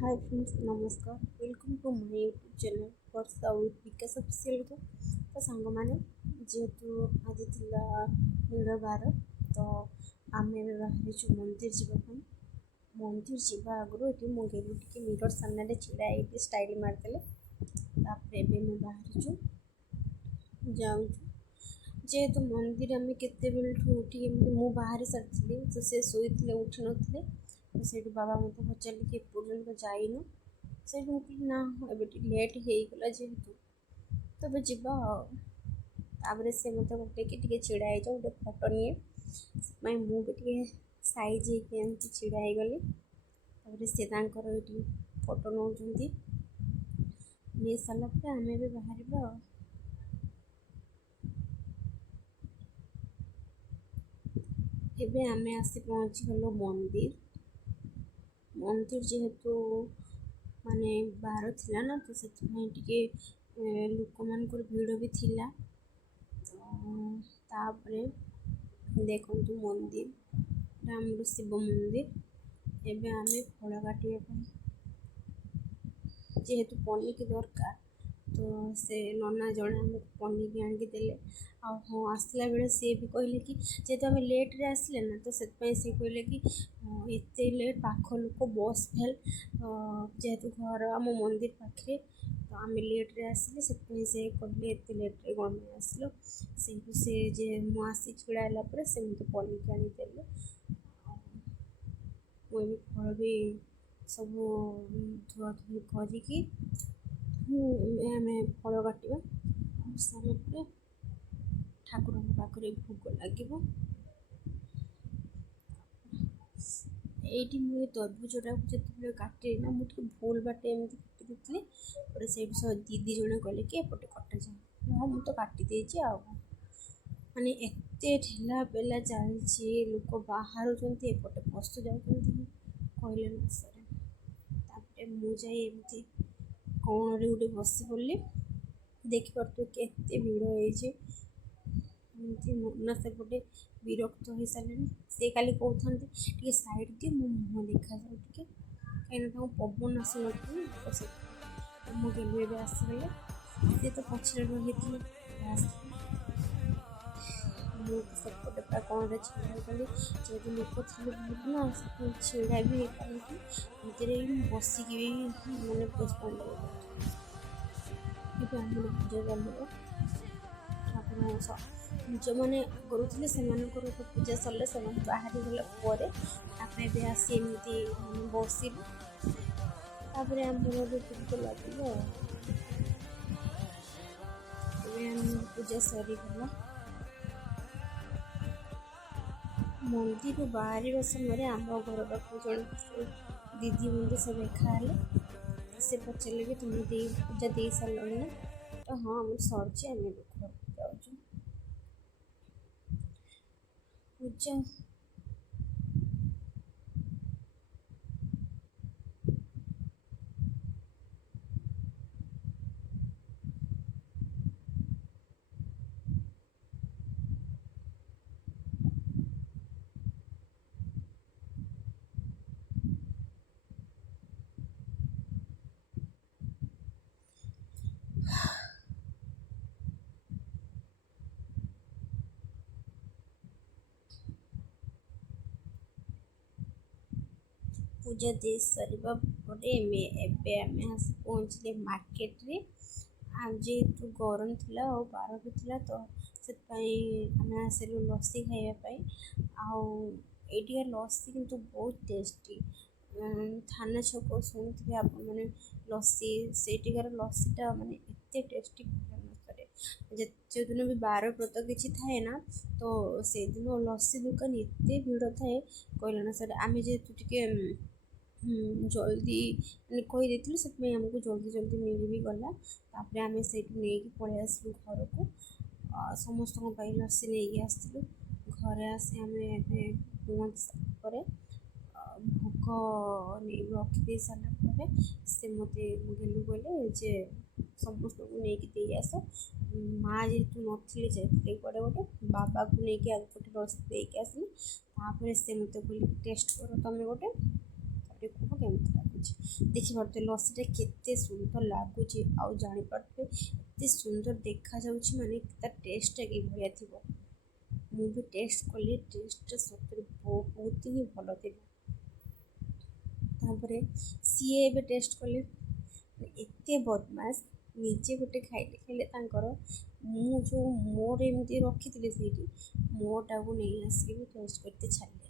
हाय friends, नमस्कार। Welcome to my YouTube channel Varsha with Vikas official को। तो सांग मैंने जेहेतु आज थिला मंगलवार, तो आम बाहरी मंदिर जावाई। मंदिर जावा आगु ये मुझे टे मिरर सामने छिड़ा स्टाइल मारदे। बाहर जाऊँ जेहेतु मंदिर आम केत उठी मु बाहरी सारी तो सी शोते उठी नी। तो से बाबा मत पचारे कि एपर्तंत जाइन से ना ए लेट होगला जेहेतु तब जापर से मत गोटे कि छिड़ा गोटे फटो निए मुझे सैज छिड़ा गली। सी ये फटो नौ नहीं सारापर आम भी बाहर एबे आम आसी पहुँची गलु मंदिर। मंदिर जेहेतु माने बार थिला ना, तो से लोक मान भिड़ भी थिला। तापरे देखु मंदिर आम शिव मंदिर। एबे आम फल काटा जेहेतु पनिकी दरकार, तो से नना जड़े आमको पनिकी आणिक देले। हाँ, आसला बेले सी भी कहले कि जेहेतु आम लेट्रे आसले ना, तो से कहले कि एत लेट पाख लोक बस फेल जेहेतु घर आम मंदिर पाखे, तो आम लेट्रे आसले से कहले एत लेट्रे कौन आसल से मुझे छिड़ा से मत पनिकी आनीदेले। मुझे फल भी सब धुआ धुई करिकी आम फल काटा सारापर ठाकुर पाखे भोग लगे। ये मुझे तरबुजटा जो काटे ना मुझे भूल बाटे एमती काटी देती से दीदी जड़े कहले कि एपटे कटा जाए। हाँ, मुझे काटी देती माने एते ठेला पेला चलती लोक बाहर एपटे पशु जाऊँ कहले न सर। मुझे कौन गोटे बस पड़े देखिपे केते भिड़ हो ना सेपटे विरक्त हो सारे। सी खाली कहते टे सैड दिए मो मुह देखा जाए कहीं पवन आसू न मो गेलु आसगले सी तो पचर रही सेपटे पूरा कौन छिड़ा गली जेहतु लोक थे बहुत ना छिड़ा भी पारे बसिक भी मैंने पुष्पांजलि पूजा चलो ठाकुर जो मैंने करुले से पूजा सरले से बाहर गलापर आसी एमती बसलु तापर आम लगे पूजा सरीगला। मंदिर बाहर समय आम घर पाक जड़े दीदी मुझे से देखा से पचारे कि तुम पूजा दे सारे ना, तो हाँ आम सरी आम घर जाऊँ पूजा। पूजा दे सारा आम आसी पहुँचले मार्केट रे। जेहेतु गरम थिला और बार भी थिला, तो से आम आसलु लस्सी खावाई। आईटिका लस्सी किंतु बहुत टेस्टी। थाना छक शुणी आप मैंने लस्सी सेठिकार लस्सीटा माने एते टेस्टी जो दिन भी बार व्रत किसी थाए ना, तो से दिन लस्सी दुकान एत भिड़ थाए कहले ना सर। आम जेहेतु टे जल्दी कहीदेलु से आमको जल्दी जल्दी मिल भी गला। तापर आम से नहीं पलि आसलु घर को समस्त लस्सी नहीं आसलु घरे आसी आम पहुँच सारे भोग नहीं रखी सारापर से मत गेलु कहले जे समस्त को लेकिन आस। माँ जेहेतु नी जाते कड़े गोटे बाबा को लेकिन आगे गोटे रस्सी देके आसली। तापर से मत कहले टेस्ट कर तुम गोटे कह केमती ଲାଗୁଛି। ଦେଖିପାରୁଥିବେ ଲସିଟା କେତେ ସୁନ୍ଦର ଲାଗୁଛି ଆଉ ଜାଣିପାରୁଥିବେ ଏତେ ସୁନ୍ଦର ଦେଖାଯାଉଛି ମାନେ ତା ଟେଷ୍ଟଟା କିଭଳିଆ ଥିବ। ମୁଁ ବି ଟେଷ୍ଟ କଲି, ଟେଷ୍ଟଟା ସତରେ ବହୁତ ହିଁ ଭଲ ଥିଲା। ତାପରେ ସିଏ ଏବେ ଟେଷ୍ଟ କଲେ, ଏତେ ବଦମାସ ନିଜେ ଗୋଟେ ଖାଇଲେ ତାଙ୍କର, ମୁଁ ଯେଉଁ ମୋର ଏମିତି ରଖିଥିଲି ସେଇଠି ମୋଟାକୁ ନେଇ ଆସିକି ବି ଟେଷ୍ଟ କରିତେ ଛାଡ଼ିଲେ।